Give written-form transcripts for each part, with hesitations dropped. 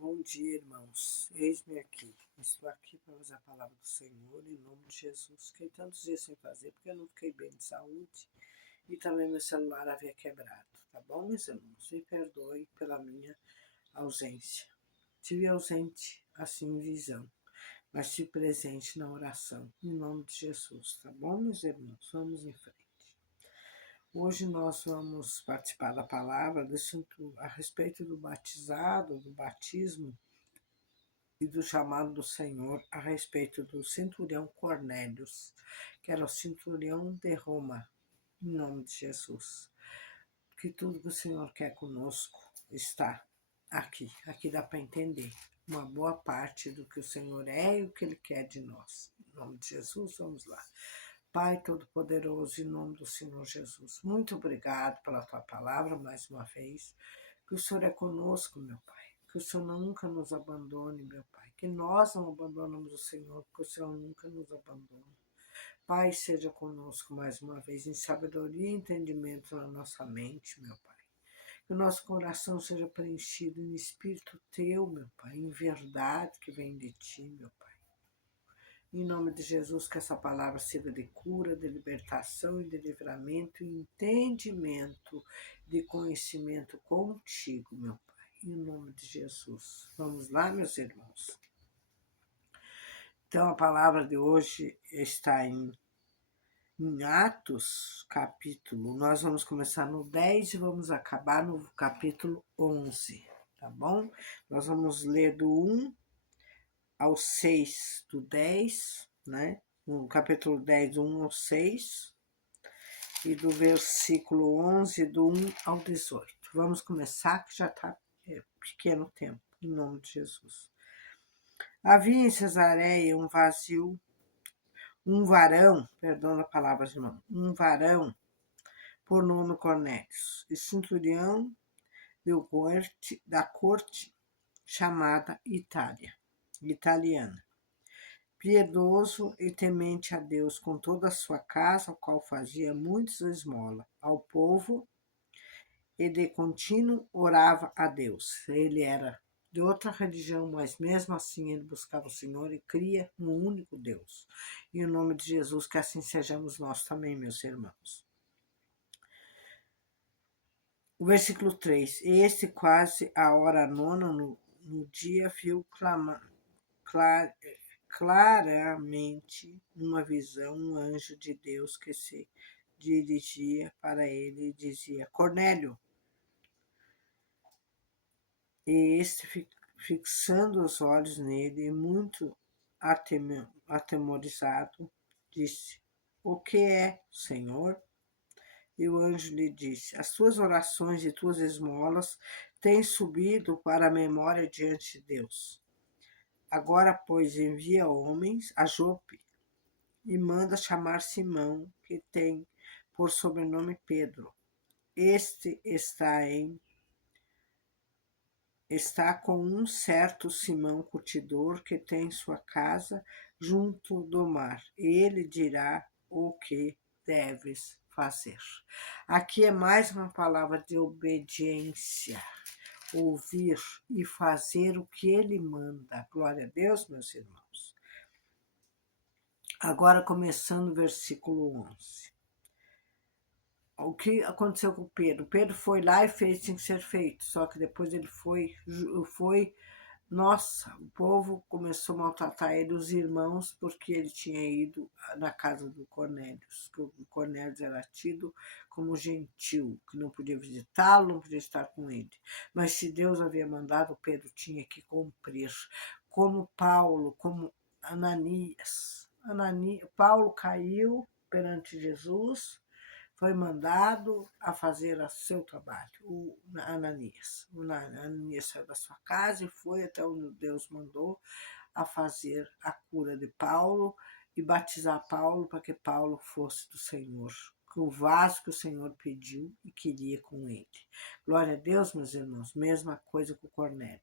Bom dia, irmãos. Eis-me aqui. Estou aqui para usar a palavra do Senhor, em nome de Jesus. Fiquei tantos dias sem fazer, porque eu não fiquei bem de saúde e também meu celular havia quebrado. Tá bom, meus irmãos? Me perdoe pela minha ausência. Estive ausente, assim, em visão, mas estive presente na oração, em nome de Jesus. Tá bom, meus irmãos? Vamos em frente. Hoje nós vamos participar da palavra a respeito do batizado, do batismo e do chamado do Senhor a respeito do centurião Cornélios, que era o centurião de Roma, em nome de Jesus. Que tudo que o Senhor quer conosco está aqui. Aqui dá para entender uma boa parte do que o Senhor é e o que Ele quer de nós. Em nome de Jesus, vamos lá. Pai Todo-Poderoso, em nome do Senhor Jesus, muito obrigado pela Tua palavra mais uma vez, que o Senhor é conosco, meu Pai, que o Senhor nunca nos abandone, meu Pai, que nós não abandonamos o Senhor, porque o Senhor nunca nos abandona. Pai, seja conosco mais uma vez, em sabedoria e entendimento na nossa mente, meu Pai. Que o nosso coração seja preenchido em espírito Teu, meu Pai, em verdade que vem de Ti, meu Pai. Em nome de Jesus, que essa palavra sirva de cura, de libertação e de livramento e entendimento, de conhecimento contigo, meu Pai. Em nome de Jesus. Vamos lá, meus irmãos. Então, a palavra de hoje está em Atos, capítulo. Nós vamos começar no 10 e vamos acabar no capítulo 11, tá bom? Nós vamos ler do 1 ao 6 do 10, né? No capítulo 10, do 1 ao 6, e do versículo 11, do 1 ao 18. Vamos começar, que já está pequeno tempo, em nome de Jesus. Havia em Cesareia um varão, perdão a palavra, irmão, um varão, por nome Cornélios, e centurião da corte chamada italiana, piedoso e temente a Deus com toda a sua casa, ao qual fazia muitas esmolas ao povo e de contínuo orava a Deus. Ele era de outra religião, mas mesmo assim ele buscava o Senhor e cria no único Deus. E em nome de Jesus, que assim sejamos nós também, meus irmãos. O versículo 3. Este quase a hora nona no dia viu claramente numa visão um anjo de Deus que se dirigia para ele e dizia: Cornélio. E este, fixando os olhos nele, muito atemorizado, disse: O que é, Senhor? E o anjo lhe disse: As tuas orações e tuas esmolas têm subido para a memória diante de Deus. Agora, pois, envia homens a Jope e manda chamar Simão, que tem por sobrenome Pedro. Este está com um certo Simão curtidor que tem sua casa junto do mar. Ele dirá o que deves fazer. Aqui é mais uma palavra de obediência. Ouvir e fazer o que ele manda. Glória a Deus, meus irmãos. Agora começando o versículo 11. O que aconteceu com o Pedro? Pedro foi lá e fez o que tinha que ser feito, só que depois ele foi, nossa, o povo começou a maltratar ele, os irmãos, porque ele tinha ido na casa do Cornélios, que o Cornélios era tido como gentil, que não podia visitá-lo, não podia estar com ele. Mas se Deus havia mandado, Pedro tinha que cumprir. Como Paulo, como Ananias. Paulo caiu perante Jesus, foi mandado a fazer o seu trabalho, o Ananias. O Ananias saiu da sua casa e foi até onde Deus mandou a fazer a cura de Paulo e batizar Paulo para que Paulo fosse do Senhor, o vaso que o Senhor pediu e queria com ele. Glória a Deus, meus irmãos, mesma coisa com o Cornélio.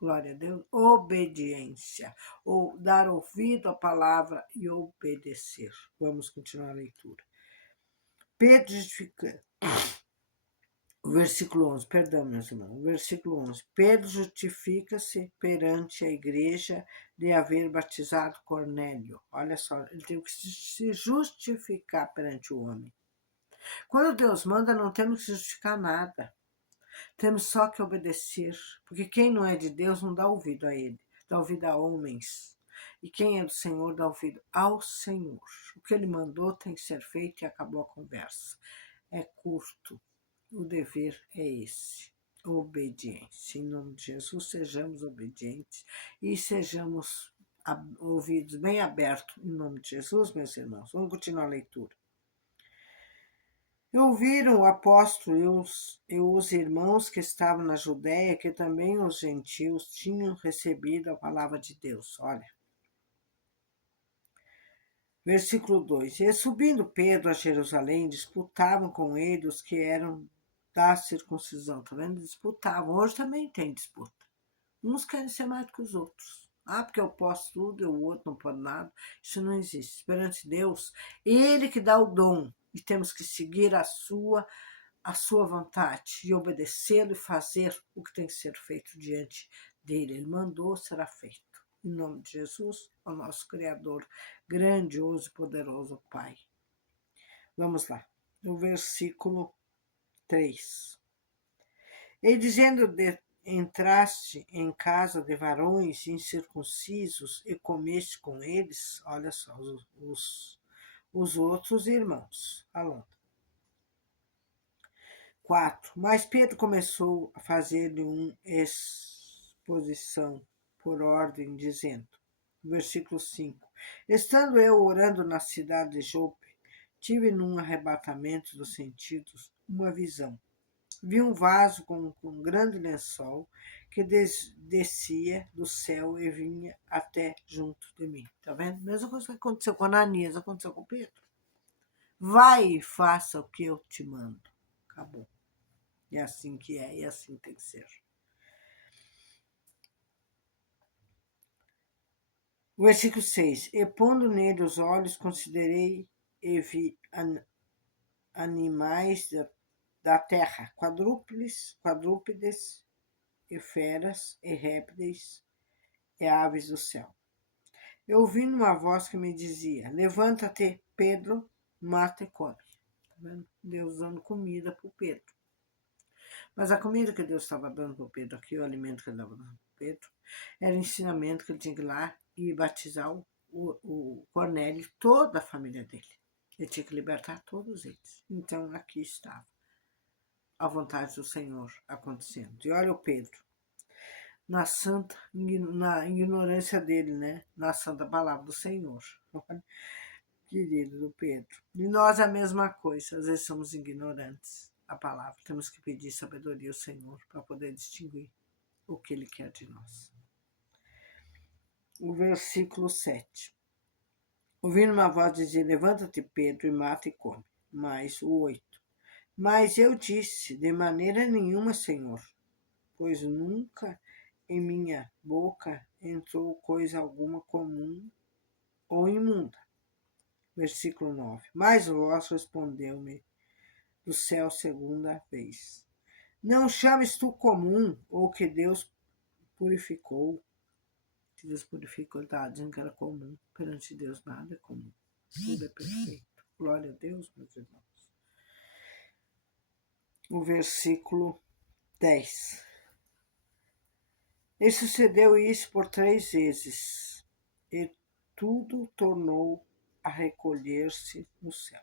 Glória a Deus, obediência, ou dar ouvido à palavra e obedecer. Vamos continuar a leitura. Pedro justificando. O versículo 11, perdão, meus irmãos. O versículo 11. Pedro justifica-se perante a igreja de haver batizado Cornélio. Olha só, ele teve que se justificar perante o homem. Quando Deus manda, não temos que justificar nada. Temos só que obedecer. Porque quem não é de Deus não dá ouvido a ele, dá ouvido a homens. E quem é do Senhor dá ouvido ao Senhor. O que ele mandou tem que ser feito e acabou a conversa. É curto. O dever é esse, obediência. Em nome de Jesus, sejamos obedientes e sejamos ouvidos bem abertos. Em nome de Jesus, meus irmãos. Vamos continuar a leitura. E ouviram o apóstolo e os irmãos que estavam na Judéia, que também os gentios tinham recebido a palavra de Deus. Olha. Versículo 2. E subindo Pedro a Jerusalém, disputavam com ele os que eram da circuncisão. Tá vendo? Disputavam. Hoje também tem disputa. Uns querem ser mais do que os outros. Ah, porque eu posso tudo e o outro não pode nada. Isso não existe. Perante Deus, Ele que dá o dom. E temos que seguir a sua vontade e obedecê-lo e fazer o que tem que ser feito diante dele. Ele mandou, será feito. Em nome de Jesus, o nosso Criador, grandioso e poderoso Pai. Vamos lá, no versículo 3. E dizendo, entraste em casa de varões incircuncisos e comeste com eles, olha só, os outros irmãos. Falando. 4. Mas Pedro começou a fazer-lhe uma exposição por ordem, dizendo, versículo 5, estando eu orando na cidade de Jope, tive num arrebatamento dos sentidos uma visão. Vi um vaso com um grande lençol que descia do céu e vinha até junto de mim. Tá vendo? Mesma coisa que aconteceu com Ananias, aconteceu com Pedro. Vai e faça o que eu te mando. Acabou. É assim que é e assim tem que ser. Versículo 6. E pondo nele os olhos, considerei e vi animais da terra, quadrúpedes e feras e répteis e aves do céu. Eu ouvi uma voz que me dizia, levanta-te, Pedro, mata e come. Tá vendo? Deus dando comida para o Pedro. Mas a comida que Deus estava dando para o Pedro aqui, o alimento que ele estava dando para o Pedro, era o ensinamento que ele tinha que ir lá e batizar o Cornélio e toda a família dele. Ele tinha que libertar todos eles. Então aqui estava a vontade do Senhor acontecendo. E olha o Pedro, na ignorância dele, né? Na santa palavra do Senhor. Querido do Pedro. E nós a mesma coisa, às vezes somos ignorantes a palavra. Temos que pedir sabedoria ao Senhor para poder distinguir o que Ele quer de nós. O versículo 7. Ouvindo uma voz dizer, levanta-te, Pedro, e mata e come. Mais o 8. Mas eu disse, de maneira nenhuma, Senhor, pois nunca em minha boca entrou coisa alguma comum ou imunda. Versículo 9. Mas vós respondeu-me do céu segunda vez. Não chames tu comum ou que Deus purificou. Que Deus purificou, está dizendo que era comum. Perante Deus nada é comum. Tudo é perfeito. Glória a Deus, meus irmãos. O versículo 10. E sucedeu isso por 3 vezes, e tudo tornou a recolher-se no céu.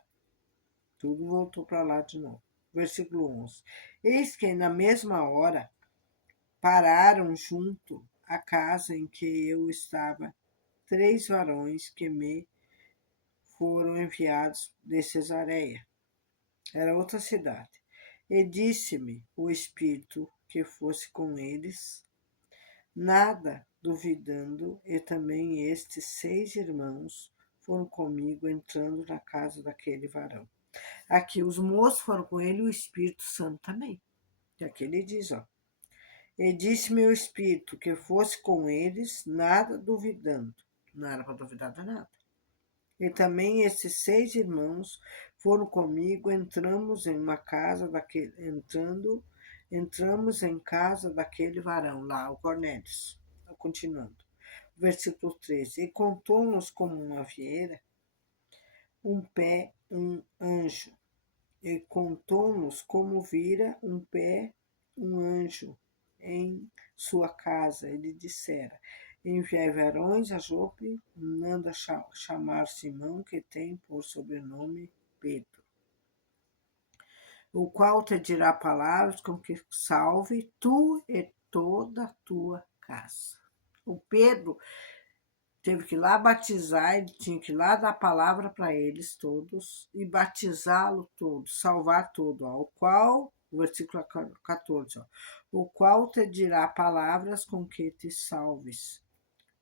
Tudo voltou para lá de novo. Versículo 11. Eis que na mesma hora pararam junto à casa em que eu estava 3 varões que me foram enviados de Cesareia. Era outra cidade. E disse-me o Espírito que fosse com eles, nada duvidando, e também estes 6 irmãos foram comigo entrando na casa daquele varão. Aqui os moços foram com ele e o Espírito Santo também. E aqui ele diz, ó. E disse-me o Espírito que fosse com eles, nada duvidando. Não era para duvidar de nada. E também esses 6 irmãos foram comigo, entramos em casa daquele varão lá, o Cornélio. Continuando. Versículo 13. E contou-nos como uma vieira, um anjo. E contou-nos como vira um anjo em sua casa. Ele dissera: enviai varões a Jope, manda chamar Simão, que tem por sobrenome Pedro, o qual te dirá palavras com que salve tu e toda a tua casa. O Pedro teve que ir lá batizar, ele tinha que ir lá dar a palavra para eles todos e batizá-lo todos, salvar todo, ó, o qual, o versículo 14, ó, o qual te dirá palavras com que te salves,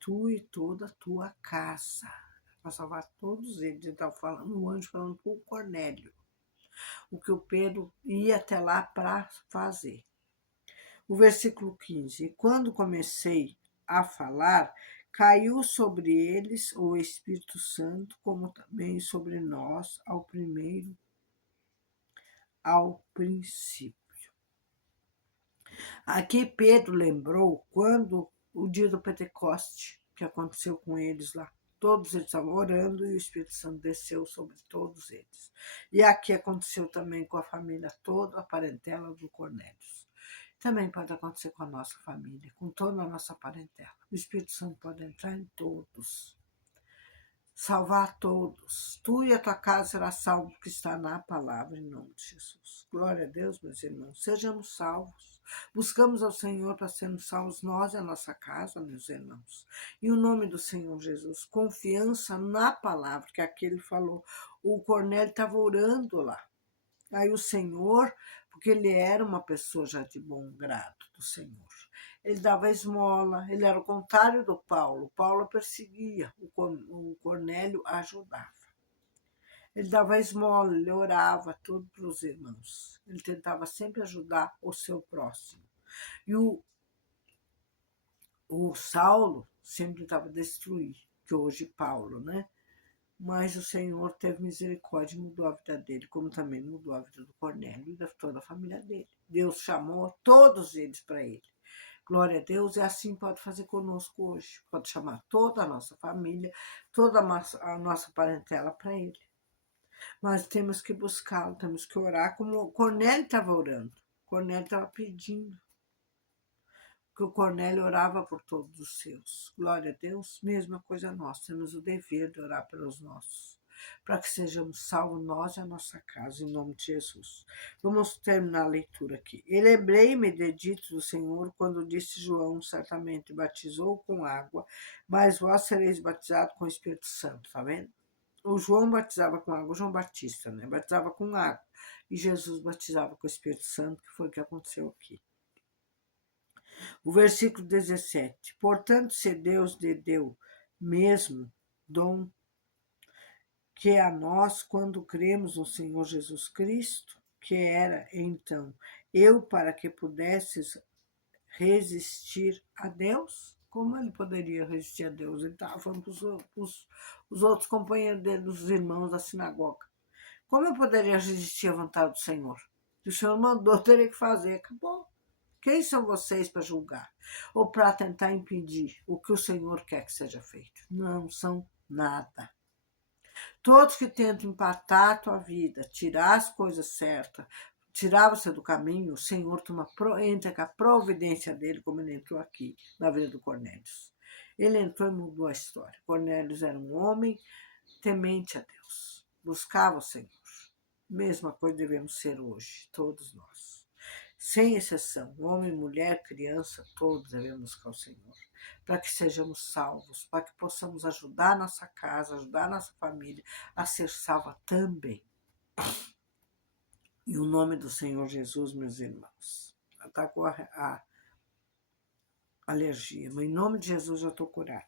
tu e toda a tua casa. Para salvar todos eles. Ele estava falando, o anjo falando com o Cornélio, o que o Pedro ia até lá para fazer. O versículo 15. E quando comecei a falar, caiu sobre eles o Espírito Santo, como também sobre nós ao princípio. Aqui Pedro lembrou quando o dia do Pentecoste, que aconteceu com eles lá. Todos eles estavam orando e o Espírito Santo desceu sobre todos eles. E aqui aconteceu também com a família toda, a parentela do Cornélio. Também pode acontecer com a nossa família, com toda a nossa parentela. O Espírito Santo pode entrar em todos, salvar todos. Tu e a tua casa será salvo, porque está na palavra, em nome de Jesus. Glória a Deus, meus irmãos. Sejamos salvos. Buscamos ao Senhor para sermos salvos, nós e a nossa casa, meus irmãos. Em o nome do Senhor Jesus, confiança na palavra que aquele falou. O Cornélio estava orando lá. Aí o Senhor, porque ele era uma pessoa já de bom grado do Senhor, ele dava esmola, ele era o contrário do Paulo. Paulo perseguia, o Cornélio ajudava. Ele dava esmola, ele orava tudo para os irmãos. Ele tentava sempre ajudar o seu próximo. E o Saulo sempre estava destruído, que hoje Paulo, né? Mas o Senhor teve misericórdia e mudou a vida dele, como também mudou a vida do Cornélio e de toda a família dele. Deus chamou todos eles para ele. Glória a Deus, e assim pode fazer conosco hoje. Pode chamar toda a nossa família, toda a nossa parentela para ele. Mas temos que buscá-lo, temos que orar como o Cornélio estava orando. O Cornélio estava pedindo. Que o Cornélio orava por todos os seus. Glória a Deus, mesma coisa nós. Temos o dever de orar pelos nossos, para que sejamos salvos nós e a nossa casa, em nome de Jesus. Vamos terminar a leitura aqui. E lembrei-me de dito do Senhor, quando disse João, certamente batizou com água, mas vós sereis batizados com o Espírito Santo, tá vendo? O João batizava com água, o João Batista, né? Batizava com água. E Jesus batizava com o Espírito Santo, que foi o que aconteceu aqui. O versículo 17. Portanto, se Deus lhe deu mesmo dom que a nós, quando cremos no Senhor Jesus Cristo, que era então eu para que pudesses resistir a Deus? Como ele poderia resistir a Deus? Ele estava falando para os outros companheiros dele, os irmãos da sinagoga. Como eu poderia resistir à vontade do Senhor? Se o Senhor mandou, eu teria que fazer. Acabou. Quem são vocês para julgar? Ou para tentar impedir o que o Senhor quer que seja feito? Não são nada. Todos que tentam empatar a tua vida, tirar as coisas certas, tirar você do caminho, o Senhor entra com a providência dele, como ele entrou aqui na vida do Cornélio. Ele entrou e mudou a história. Cornélio era um homem temente a Deus, buscava o Senhor. Mesma coisa devemos ser hoje, todos nós. Sem exceção, homem, mulher, criança, todos devemos buscar o Senhor, para que sejamos salvos, para que possamos ajudar a nossa casa, ajudar a nossa família a ser salva também. Em o nome do Senhor Jesus, meus irmãos. Está com a alergia, mas em nome de Jesus eu estou curada.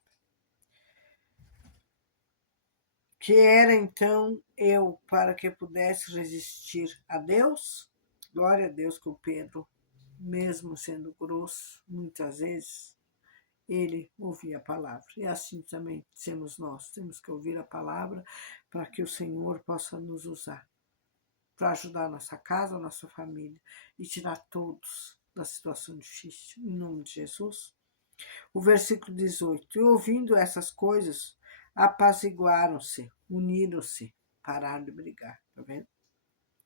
Que era então eu para que pudesse resistir a Deus? Glória a Deus que o Pedro, mesmo sendo grosso, muitas vezes, ele ouvia a palavra. E assim também temos nós. Temos que ouvir a palavra para que o Senhor possa nos usar. para ajudar a nossa casa, a nossa família e tirar todos da situação difícil, em nome de Jesus. O versículo 18: e ouvindo essas coisas, apaziguaram-se, uniram-se, pararam de brigar, tá vendo?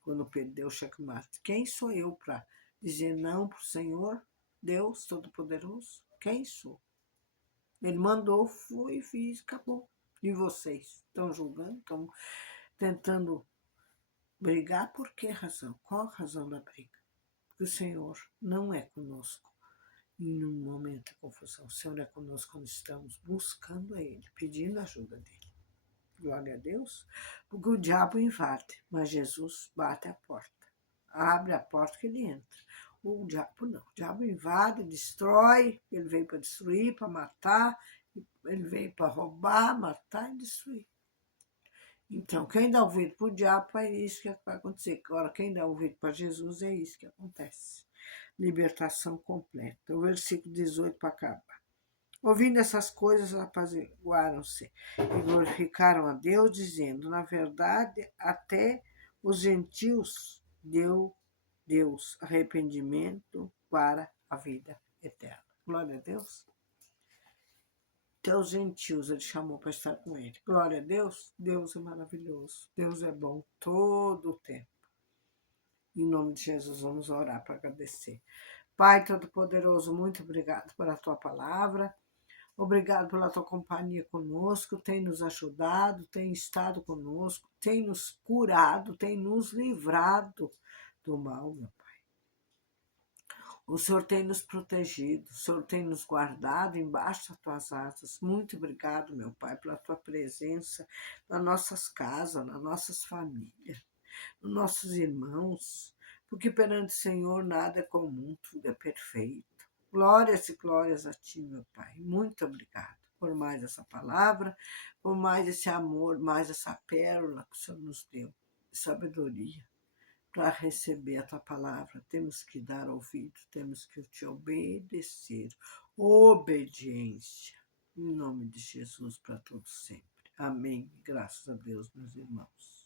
Quando Pedro deu o checkmate. Quem sou eu para dizer não para o Senhor, Deus Todo-Poderoso? Quem sou? Ele mandou, fui, fiz, acabou. E vocês estão julgando, estão tentando brigar por que razão? Qual a razão da briga? Porque o Senhor não é conosco em um momento de confusão. O Senhor é conosco quando estamos buscando a Ele, pedindo a ajuda dEle. Glória a Deus. Porque o diabo invade, mas Jesus bate a porta. Abre a porta que ele entra. O diabo não. O diabo invade, destrói. Ele veio para destruir, para matar. Ele veio para roubar, matar e destruir. Então, quem dá ouvido para o diabo, é isso que vai acontecer. Agora, quem dá ouvido para Jesus, é isso que acontece. Libertação completa. O versículo 18 para acabar. Ouvindo essas coisas, apaziguaram-se e glorificaram a Deus, dizendo: na verdade, até os gentios deu Deus arrependimento para a vida eterna. Glória a Deus. Até os gentios ele chamou para estar com ele. Glória a Deus. Deus é maravilhoso. Deus é bom todo o tempo. Em nome de Jesus, vamos orar para agradecer. Pai Todo-Poderoso, muito obrigado pela tua palavra. Obrigado pela tua companhia conosco, tem nos ajudado, tem estado conosco, tem nos curado, tem nos livrado do mal, meu Pai. O Senhor tem nos protegido, o Senhor tem nos guardado embaixo das tuas asas. Muito obrigado, meu Pai, pela tua presença nas nossas casas, nas nossas famílias, nos nossos irmãos, porque perante o Senhor nada é comum, tudo é perfeito. Glórias e glórias a ti, meu Pai. Muito obrigado por mais essa palavra, por mais esse amor, mais essa pérola que o Senhor nos deu, sabedoria para receber a tua palavra. Temos que dar ouvido, temos que te obedecer. Obediência. Em nome de Jesus, para todos sempre. Amém. Graças a Deus, meus irmãos.